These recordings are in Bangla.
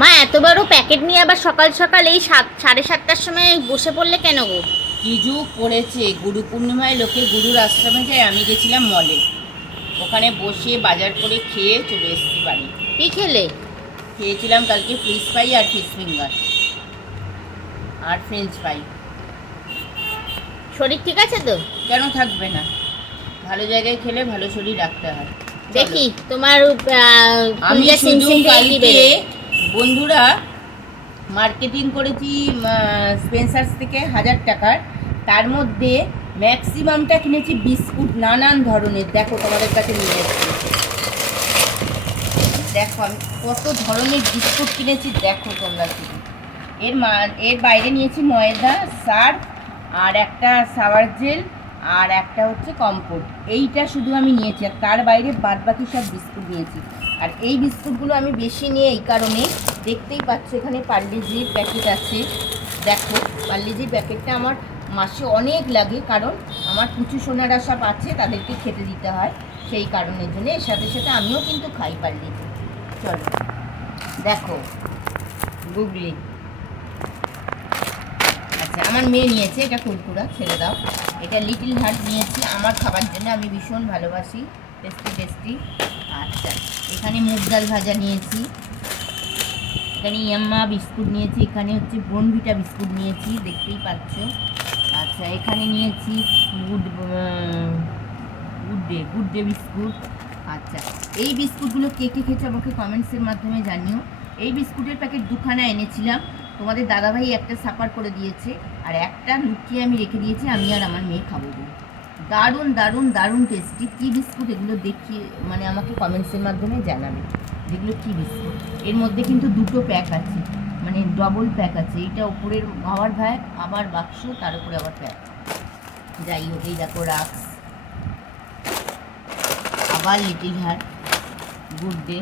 মা এত বড় প্যাকেট নিয়ে আবার সকাল সকাল এই 7:30টার সময় বসে পড়লে কেন গো? কি যুগ পড়েছে, গুরু পূর্ণিমায় লোকে গুরুর আশ্রমে যায়, আমি গেছিলাম মলে, ওখানে বসে বাজার করে খেয়ে চলে এসেছি বাড়ি। কি খেলে? খেয়েছিলাম কালকে ফিশ ফ্রাই আর ফিশ ফিঙ্গার আর ফ্রেঞ্চ ফ্রাই। শরীর ঠিক আছে তো? কেন থাকবে না, ভালো জায়গায় খেলে ভালো শরীর রাখতে হয়। দেখি তোমার আমি কুলজা শুধু সিনসিন থেকে কি কালকে বেরোয়। বন্ধুরা মার্কেটিং করেছি স্পেন্সার্স থেকে 1000 টাকার, তার মধ্যে ম্যাক্সিমামটা কিনেছি বিস্কুট নানান ধরনের। দেখো তোমাদের কাছে নিয়ে এসেছি, দেখো আমি কত ধরনের বিস্কুট কিনেছি, দেখো তোমরা শুধু। এর বাইরে নিয়েছি ময়দা, সার্ফ আর একটা সাওয়ার জেল আর একটা হচ্ছে কম্পোট, এইটা শুধু আমি নিয়েছি। আর তার বাইরে বাদ বাকি সব বিস্কুট নিয়েছি। আর এই বিস্কুটগুলো আমি বেশি নিয়ে এই কারণে, দেখতেই পাচ্ছ এখানে পার্লেজির প্যাকেট আছে। দেখো পার্লেজির প্যাকেটটা আমার মাসে অনেক লাগে, কারণ আমার কিছু সোনারা সব আছে, তাদেরকে খেতে দিতে হয়, সেই কারণের জন্য। এর সাথে সাথে আমিও কিন্তু খাই পার্লেজি। চলো দেখো গুগলি, আচ্ছা আমার মেয়ে নিয়েছে এটা কুরকুরা, ছেড়ে দাও। এটা লিটল হার্ট নিয়েছি আমার খাবার জন্য, আমি ভীষণ ভালোবাসি, টেস্টি টেস্টি। আচ্ছা এখানে মুগ ডাল ভাজা নিয়েছি, এখানে ইয়াম্মা বিস্কুট নিয়েছি, এখানে হচ্ছে বোনভিটা বিস্কুট নিয়েছি, দেখতেই পাচ্ছ। আচ্ছা এখানে নিয়েছি গুড ডে বিস্কুট। আচ্ছা এই বিস্কুটগুলো কে কে খেয়েছে আমাকে কমেন্টসের মাধ্যমে জানিও। এই বিস্কুটের প্যাকেট দুখানা এনেছিলাম, তোমাদের দাদাভাই একটা সাফার করে দিয়েছে আর একটা লুকিয়ে আমি রেখে দিয়েছি, আমি আর আমার মেয়ে খাবো বলে। দারুণ দারুণ দারুণ টেস্টি। কী বিস্কুট এগুলো দেখিয়ে মানে আমাকে কমেন্টসের মাধ্যমে জানাবে যেগুলো কী বিস্কুট। এর মধ্যে কিন্তু দুটো প্যাক আছে, মানে ডবল প্যাক আছে, এইটা ওপরের খাওয়ার প্যাক আবার বাক্স, তার উপরে আবার প্যাক। যাই হোক এই দেখো রাক্স, আবার লিটল হার্ট, গুড ডে,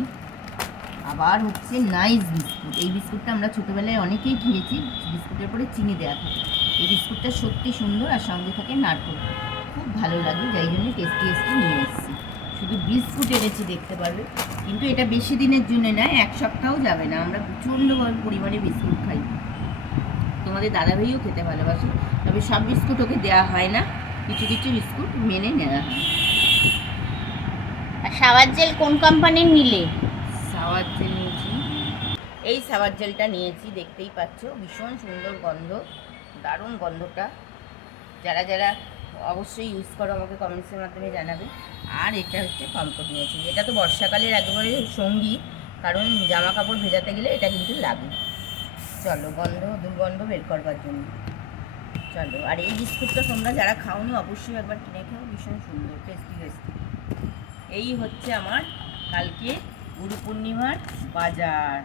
আবার হচ্ছে নাইস বিস্কুট। এই বিস্কুটটা আমরা ছোটোবেলায় অনেকেই খেয়েছি, বিস্কুটের পরে চিনি দেওয়া থাকে। এই বিস্কুটটা সত্যি সুন্দর আর সঙ্গে থাকে নারকেল, খুব ভালো লাগে, যাই জন্য টেস্টি টেস্টি নিয়ে এসেছি। শুধু বিস্কুট এনেছি দেখতে পারবে, কিন্তু এটা বেশি দিনের জন্য নয়, 1 সপ্তাহও যাবে না। আমরা প্রচণ্ড পরিমাণে বিস্কুট খাই, তোমাদের দাদাভাইও খেতে ভালোবাসে, তবে সব বিস্কুট ওকে দেওয়া হয় না, কিছু কিছু বিস্কুট মেনে নেওয়া হয়। আর সাওয়ার জেল কোন কোম্পানির নিলে? সাওয়ার জেল নিয়েছি, এই সাওয়ার জেলটা নিয়েছি, দেখতেই পাচ্ছ ভীষণ সুন্দর গন্ধ, দারুণ গন্ধটা। যারা যারা অবশ্যই ইউজ করো আমাকে কমেন্টসের মাধ্যমে জানাবে। আর এটা হচ্ছে কম্পোট নিয়েছি, এটা তো বর্ষাকালের একেবারে সঙ্গী, কারণ জামা কাপড় ভেজাতে গেলে এটা কিন্তু লাগে। চলো দুর্গন্ধ বের করবার জন্য। চলো আর এই বিস্কুটটা তোমরা যারা খাওনি অবশ্যই একবার কিনে খাও, ভীষণ সুন্দর টেস্টি টেস্টি। এই হচ্ছে আমার কালকে গুরু পূর্ণিমার বাজার।